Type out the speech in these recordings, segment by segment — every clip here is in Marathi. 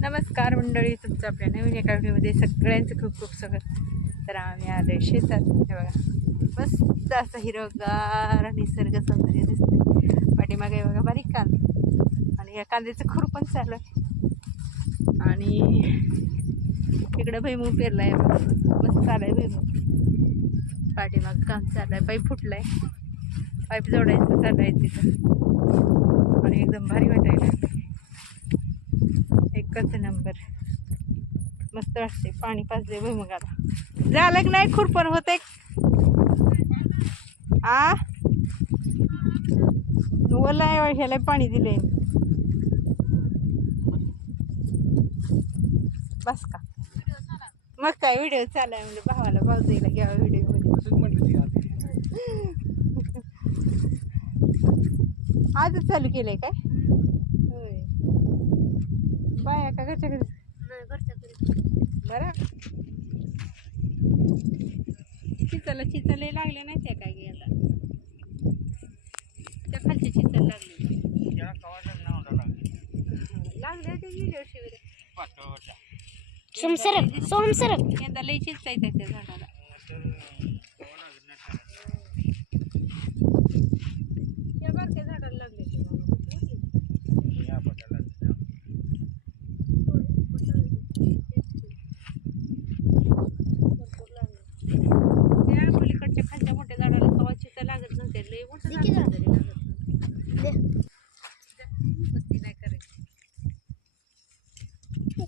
नमस्कार मंडळी तुमचं आपल्या नवीन एका व्हिडिओमध्ये सगळ्यांचं खूप खूप स्वागत. तर आम्ही आलो शेतात. हे बघा मस्त असं हिरवगार निसर्ग सौंदर्य दिसतं पाठीमागे बघा बारीक कांदा. आणि या कांद्याचं खूर पण चालू आहे. आणि इकडं भैमूग पेरला आहे बघा. मस्त चालू आहे भैमूग पाठीमाग काम चालू आहे. पाईप फुटला आहे पाईप जोडायचं चालू आहे तिथं. आणि एकदम भारी वाटायला. एकच नंबर मस्त वाटते पाणी पाजले भुईमुगाला झालं की नाही खुरपण होते आ? ओला ह्याला पाणी दिले बस का? मग काय व्हिडिओ चालू आहे म्हणजे भावाला भाऊजीला घ्यावा व्हिडिओ आजच चालू केलंय काय? बाया का घरच्या घरी? बरं. चिचला चिचल लागले नाही त्या काय गेला. त्या खालच्या चिचल लागले. लागले. ते गेले शिबिर? सोमसरक सोमसरक यंदा लई त्या झाडाला. या बारक्या झाडाला लागले ते बाबा. त्या पलीकडच्या खालच्या मोठ्या झाडाला कवा चिता लागत नव्हते लई मोठं झाड झालं तरी लागत नव्हतं. मस्ती नाही करायची सारू तिथं सारू सारू कोणतं आम्ही जाऊ दे युट्यूबवर जाऊ दे की मग काय आहे की नाही गं चालू? हम्म. पहिलं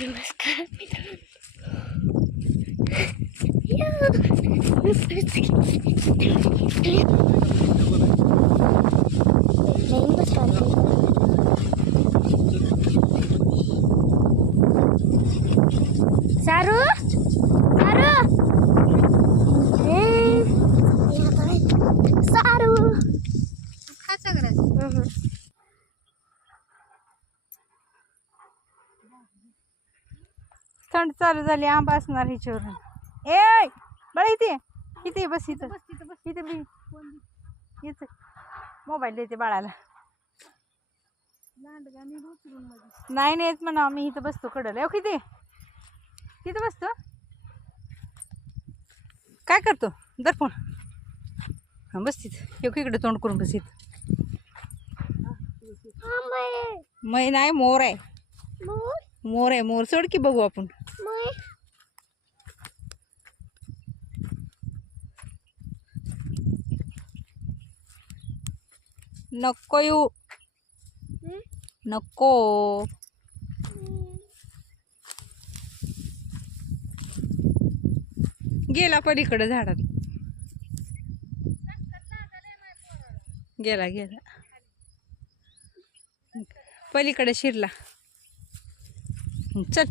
नमस्कार मित्रांनो थंड चालू झाली आंबा असणार हिच्यावरून ए बळा इथे इथे बस इथं. बस इथं बी इथं मोबाईल देते बाळाला. नाही नाहीच म्हणा मी इथं बसतो कडल. येऊ किती? तिथं बसतो? काय करतो? दर्पण हां बस तिथं येऊ इकडे तोंड करून बस इथं. मै नाही मोर आहे. मोर आहे मोर सोड की बघू आपण. नको येऊ. नको. गेला पलीकडे झाडात. गेला गेला. पलीकडे शिरला. चल